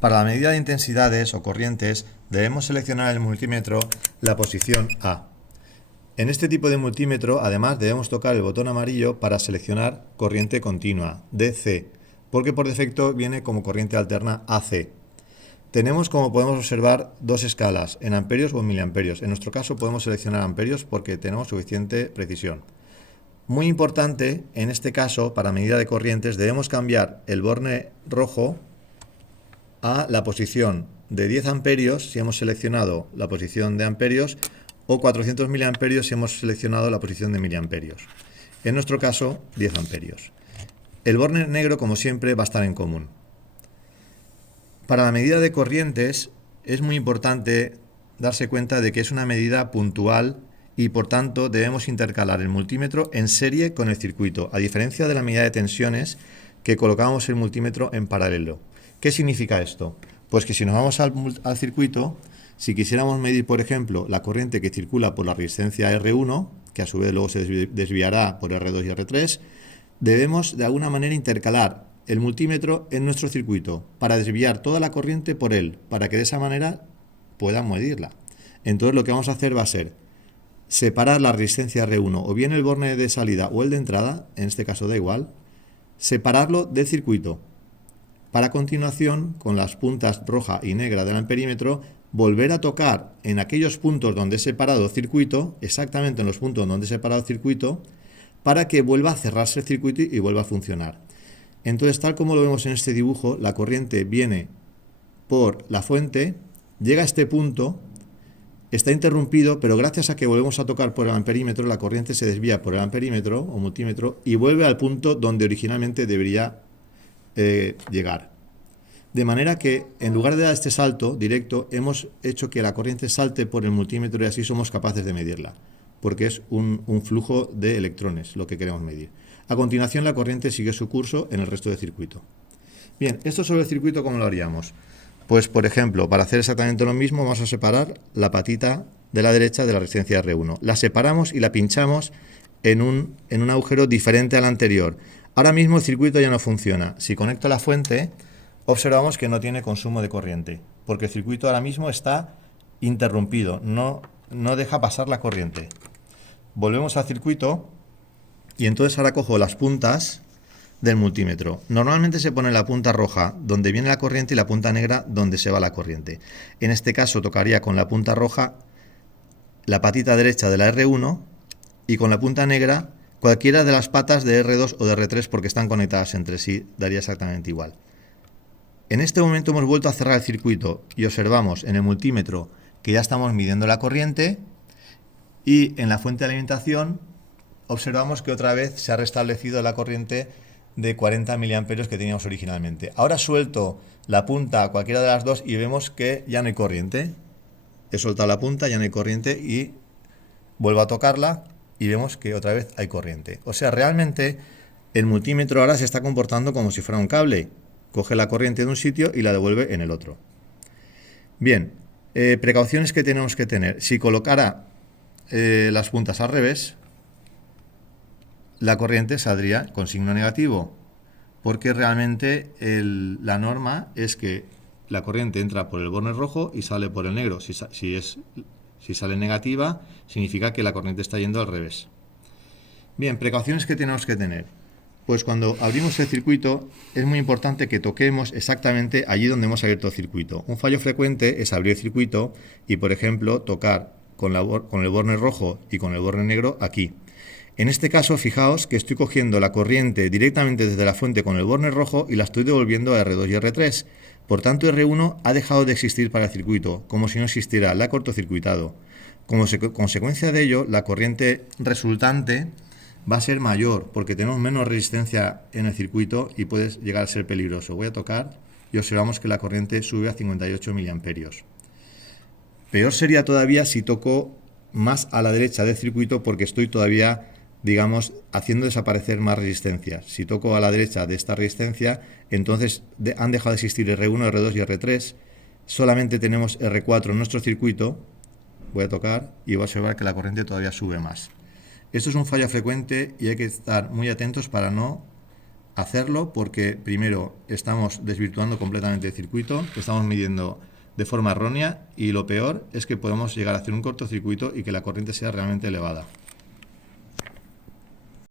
Para la medida de intensidades o corrientes debemos seleccionar en el multímetro la posición A. En este tipo de multímetro además debemos tocar el botón amarillo para seleccionar corriente continua, DC, porque por defecto viene como corriente alterna AC. Tenemos, como podemos observar, dos escalas, en amperios o en miliamperios. En nuestro caso podemos seleccionar amperios porque tenemos suficiente precisión. Muy importante, en este caso, para medida de corrientes, debemos cambiar el borne rojo a la posición de 10 amperios si hemos seleccionado la posición de amperios o 400 miliamperios si hemos seleccionado la posición de miliamperios. En nuestro caso, 10 amperios. El borne negro, como siempre, va a estar en común. Para la medida de corrientes es muy importante darse cuenta de que es una medida puntual y por tanto debemos intercalar el multímetro en serie con el circuito, a diferencia de la medida de tensiones que colocamos el multímetro en paralelo. ¿Qué significa esto? Pues que si nos vamos al circuito, si quisiéramos medir, por ejemplo, la corriente que circula por la resistencia R1, que a su vez luego se desviará por R2 y R3, debemos de alguna manera intercalar el multímetro en nuestro circuito para desviar toda la corriente por él, para que de esa manera puedan medirla. Entonces lo que vamos a hacer va a ser separar la resistencia R1 o bien el borne de salida o el de entrada, en este caso da igual, separarlo del circuito, para a continuación, con las puntas roja y negra del amperímetro, volver a tocar en aquellos puntos donde he separado el circuito, exactamente en los puntos donde he separado el circuito, para que vuelva a cerrarse el circuito y vuelva a funcionar. Entonces, tal como lo vemos en este dibujo, la corriente viene por la fuente, llega a este punto, está interrumpido, pero gracias a que volvemos a tocar por el amperímetro, la corriente se desvía por el amperímetro o multímetro y vuelve al punto donde originalmente debería llegar. De manera que, en lugar de dar este salto directo, hemos hecho que la corriente salte por el multímetro y así somos capaces de medirla, porque es un flujo de electrones lo que queremos medir. A continuación, la corriente sigue su curso en el resto del circuito. Bien, esto sobre el circuito, ¿cómo lo haríamos? Pues, por ejemplo, para hacer exactamente lo mismo, vamos a separar la patita de la derecha de la resistencia R1. La separamos y la pinchamos en un agujero diferente al anterior. Ahora mismo el circuito ya no funciona. Si conecto la fuente, observamos que no tiene consumo de corriente, porque el circuito ahora mismo está interrumpido, no deja pasar la corriente. Volvemos al circuito y entonces ahora cojo las puntas del multímetro. Normalmente se pone la punta roja donde viene la corriente y la punta negra donde se va la corriente. En este caso tocaría con la punta roja la patita derecha de la R1 y con la punta negra cualquiera de las patas de R2 o de R3 porque están conectadas entre sí, daría exactamente igual. En este momento hemos vuelto a cerrar el circuito y observamos en el multímetro que ya estamos midiendo la corriente y en la fuente de alimentación observamos que otra vez se ha restablecido la corriente de 40 miliamperios que teníamos originalmente. Ahora suelto la punta a cualquiera de las dos y vemos que ya no hay corriente. He soltado la punta, ya no hay corriente y vuelvo a tocarla y vemos que otra vez hay corriente. O sea, realmente el multímetro ahora se está comportando como si fuera un cable. Coge la corriente de un sitio y la devuelve en el otro. Bien, precauciones que tenemos que tener. Si colocara las puntas al revés, la corriente saldría con signo negativo, porque realmente la norma es que la corriente entra por el borne rojo y sale por el negro. Si sale negativa, significa que la corriente está yendo al revés. Bien, precauciones que tenemos que tener. Pues cuando abrimos el circuito es muy importante que toquemos exactamente allí donde hemos abierto el circuito. Un fallo frecuente es abrir el circuito y, por ejemplo, tocar con el borne rojo y con el borne negro aquí. En este caso, fijaos que estoy cogiendo la corriente directamente desde la fuente con el borne rojo y la estoy devolviendo a R2 y R3. Por tanto, R1 ha dejado de existir para el circuito, como si no existiera, la ha cortocircuitado. Como consecuencia de ello, la corriente resultante va a ser mayor, porque tenemos menos resistencia en el circuito y puede llegar a ser peligroso. Voy a tocar y observamos que la corriente sube a 58 miliamperios. Peor sería todavía si toco más a la derecha del circuito porque estoy todavía, digamos, haciendo desaparecer más resistencias. Si toco a la derecha de esta resistencia, entonces han dejado de existir R1, R2 y R3. Solamente tenemos R4 en nuestro circuito. Voy a tocar y voy a observar que la corriente todavía sube más. Esto es un fallo frecuente y hay que estar muy atentos para no hacerlo porque primero estamos desvirtuando completamente el circuito, estamos midiendo de forma errónea y lo peor es que podemos llegar a hacer un cortocircuito y que la corriente sea realmente elevada.